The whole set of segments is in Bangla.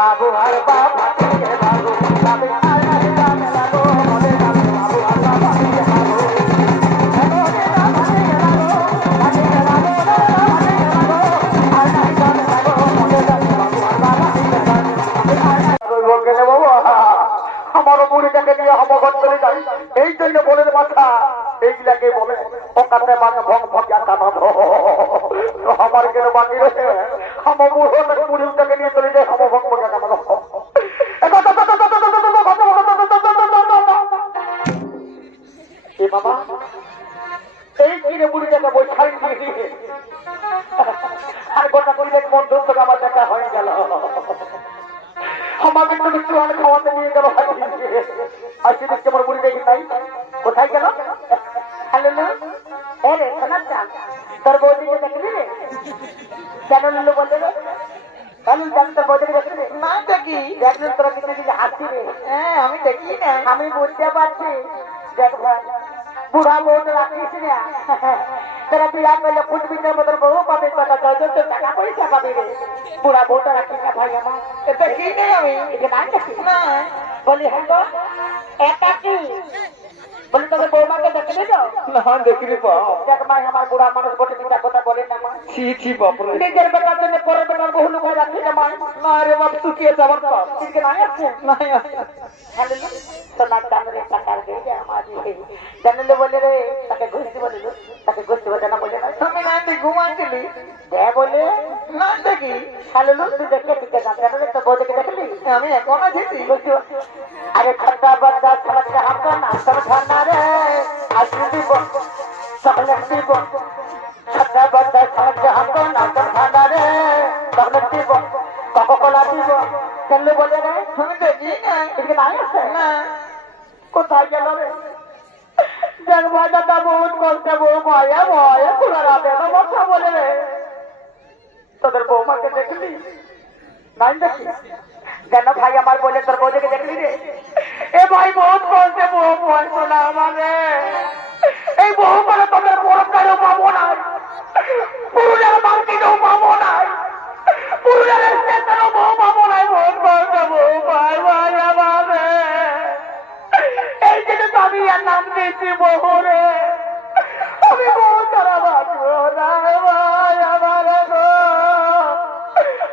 বাবু আর বাবা কে বাবু যাবে আর যাবে লাগো মনে যাবে বাবু আর বাবা কে বাবু আমার বুড়িটাকে নিয়ে হমঘট করে যাই এই জন্য বলে মাথা এইগুলাকে বলে ওকাতে মানে ভং ভগা কামাবো আমার কেন বাকি রয়েছে আমার বুড়িটাকে নিয়ে চলে যায় হম ভং ভগা কামাবো বাবা এই কিনে বুড়িটাকে বই ছাড়ি দিয়ে আর গোটা করে বন্ধু তোকে আমার দেখা হয়ে গেল আমাকে তো একটু আর খাওয়াতে নিয়ে গেল আর সে দেখছি আমার বুড়ি দেখি নাই কোথায় গেল হ্যালো রে শোনাচ্ছা তোর বৌদিকে দেখলি রে কেন নিল বললে রে কালু জানি তোর বৌদিকে দেখলি রে না দেখি দেখলেন তোরা কিছু কিছু হাসি রে হ্যাঁ আমি দেখি না আমি বুঝতে পারছি দেখ ভাই বুড়া বউটা রাখিস না তোরা বিয়া করলে ফুটবিটের মতন বউ পাবে টাকা জয় টাকা পয়সা পাবি রে বুড়া বউটা রাখিস না ভাই আমার দেখি নেই আমি এটা না দেখি না বলি হ্যাঁ এটা কি বলি তোদের বৌমাকে দেখলি তো না দেখিনি দেখ ভাই আমার বুড়া মানুষ বটে চিন্তা কথা বলে না মা ছি ছি বাপরে নিজের বেটার জন্য পরের বেটার বহু লোক রাখি না মা না রে বাপ শুকিয়ে যাবার পর ঠিক না আছে না হ্যালো সোনা চাঁদরে টাকার গেছে আমার জানলে বলে রে তাকে ঘুষতে বলে তাকে ঘুষতে বলে না বলে না তুমি না ঘুমাচ্ছিলি দে বলে না দেখি হ্যালো তুই দেখে ঠিক আছে জানলে তো বউকে দেখলি আমি এখন আছি আরে খট্টা বদ্দা ছলটা হামকা না সমঝানা রে আসি দিব সকলে দিব খট্টা বদ্দা ছলটা হামকা না সমঝানা রে সকলে দিব কোকা-কোলা দিব জানলে বলে রে তুমি দেখি না ঠিক না আছে না কোথায় গেল রে দেখ ভাইটা বহুত করতে বউ ভয়ে ভয়ে পুরা রাতে কথা বলে রে তোদের বৌমাকে দেখলি নাই দেখি কেন ভাই আমার বলে তোর বৌদিকে দেখলি রে এ ভাই বহুত করতে বউ ভয় শোনা আমারে এই বউ করে তোদের পুরস্কারও পাবো না পুরুলিয়ার মার্কেটেও পাবো না পুরুলিয়ার স্টেশনেও বউ পাবো না বহুত করতে বউ ভাই ভাই আমারে এই জন্য তো আমি আর নাম দিয়েছি বহু রে আমি বহু তারা বাঁচবো না ভাই আমারে গো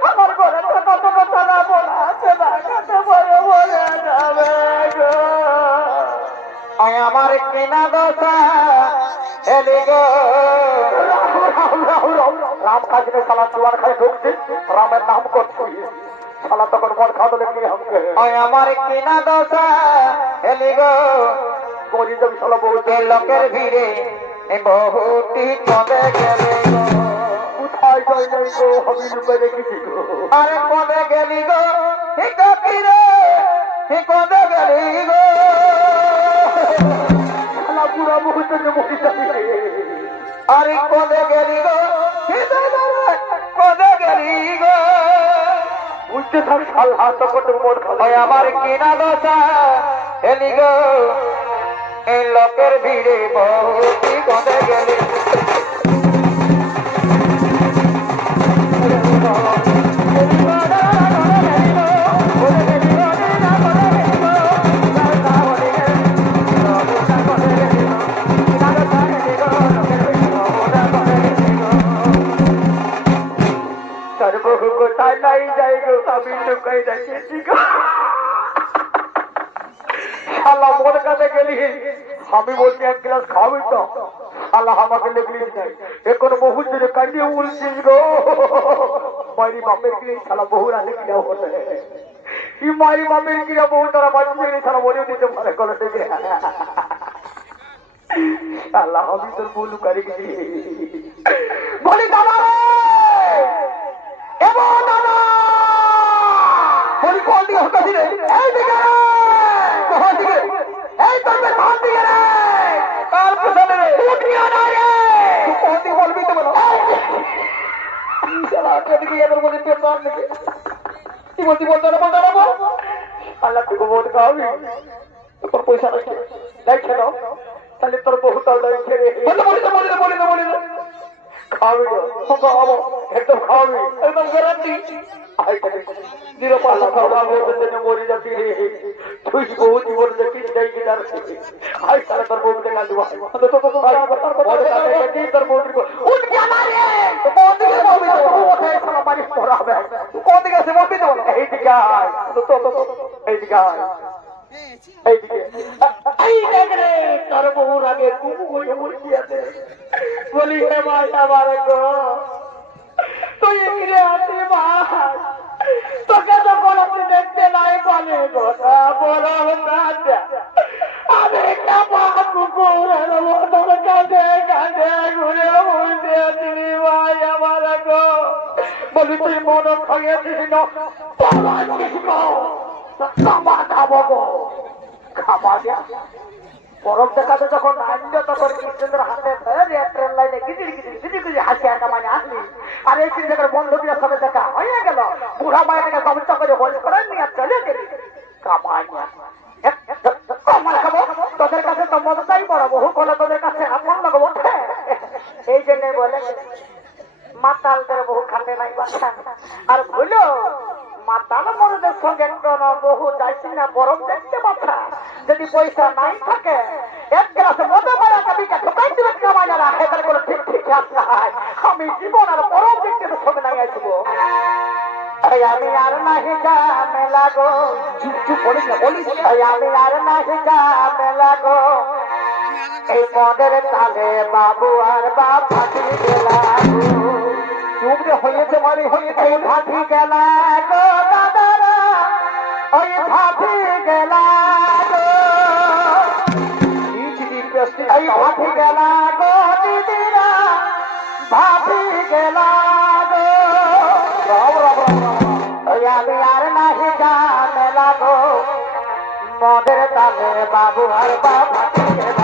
আমার ঘরে তো কত কথা না বলা আছে না কত বড় বলে যাবে গো আমার কিনা দশা এলি গো রাম কাজনে সালা জোয়ার খাই ঢুকছি রামের নাম করছি সালা তখন মদ খাওয়া দেখলি আমাকে আমার কিনা দশা এলি গো করি যাবি সালা বহুতে লোকের ভিড়ে বহুটি চলে গেলে কোথায় যাই নাই গো আমি লুপে রেখেছি গো আরে কবে গেলি গো হিকা ফিরে হি কবে গেলি গো সালা পুরা মুহূর্তে মরে যাবি আরে কবে গেলি গো কবে গেলি গো বুঝতে থাক সাল হাত করতে মন খাওয়াই আমার কিনা দশা এলি গো এই লোকের ভিড়ে বহুটি কবে গেলি বহু কোথায় নাই যাই গো আমি লুকাই রেখেছি গো শালা মোর কাছে গেলি আমি বলছি এক গ্লাস খাওয়াবি তো শালা আমাকে লেগলিস নাই এখন বহু দিনে কাঁদিয়ে উলছিস গো মারি বাপের গিয়ে শালা বহু রাতে কিনা বলে কি মারি বাপের কিনা বহু তারা বাঁচিয়ে শালা বলেও দিতে পারে করে থেকে শালা আমি তোর বউ লুকাই রেখেছি বলি দাদা বলি কোন দিকে হতা দিলে এই দিকে কোন দিকে এই তোর মে কোন দিকে রে কার পিছনে রে উঠিয়া না রে তুই কোন দিকে বলবি তো বলো শালা কোন দিকে এর মধ্যে পেট মার নাকি কি বলতি বলতো না বল আল্লাহ তুই বহুত খাওয়াবি তোর পয়সা রাখি দেখ কেন তাহলে তোর বহুত আলাদা ছেড়ে বলি খাওয়াবি খাওয়াবো একদম খাওয়াবি একদম গ্যারান্টি নিরপালা খাওয়া বলতে মরে যাচ্ছি রে তুই বহু জীবন দেখি যাই কি তার আই তারা তোর বউকে কাল দেবো তোর বউকে উঠ জানা রে কোন দিকে বলবি তো ওঠে সারা বাড়ি পড়াবে কোন দিকে আছে বলবি তো এইদিকে আয় এইদিকে আয় এইদিকে এই দেখ রে তোর বউর আগে কুকু হয়ে বসে আছে বলি হে ভাই আমার গো তুই এখানে আসি ভাই তোকে তো বলতে দেখতে নাই বলে গোটা বড় আমি একটা কুকুরের মতন কাঁদে কাঁদে ঘুরে বলতে আছিলি ভাই আমার গো বলি তুই মন খাইয়েছিস না খামা খাবো গো খামা দেয়া বরফ দেখাতে যখন আনলো তখন কৃষ্ণেন্দ্র হাতে ট্রেন লাইনে গিজির গিজির হাসি একা মানে আসলি আর এই কৃষ্ণের বন্ধুদের সাথে দেখা হয়ে গেল বুড়া মায়ের গমচা করে হোল করে নিয়ে চলে গেলি কামাই আমার খাবো তোদের কাছে তো মজাটাই বড় বহু কোনো তোদের কাছে আপন লোক ওঠে এই জন্য বলে মাতালদের বহু খাতে নাই বাসা আর ভুলো মাতাল মরদের সঙ্গে বহু যাইছি না বরফ দেখতে বাচ্চা যদি পয়সা নাই থাকে এক গ্লাস মতো মারা কাবিকে ঢোকাই দিলে কামাই না রাখে তার কোনো ঠিক ঠিক আছে আমি জীবন আর বরফ দেখতে তো সঙ্গে নাই আসবো আমি আর নাহি গামে লাগো চুপ বলিস না বলিস আমি আর নাহি গামে লাগো এই মদের তালে বাবু আর বাপ ফাঁকি গেলা চুপ রে হয়েছে মানে হয়েছে ফাঁকি গেলা গো দাদারা ওই ফাঁকি গেলা গো ফাঁকি গেলা গো দিদিরা ফাঁকি গেলা গো আমি আর নাহি গামে লাগো মদের তালে বাবু আর বাপ ফাঁকি গেলা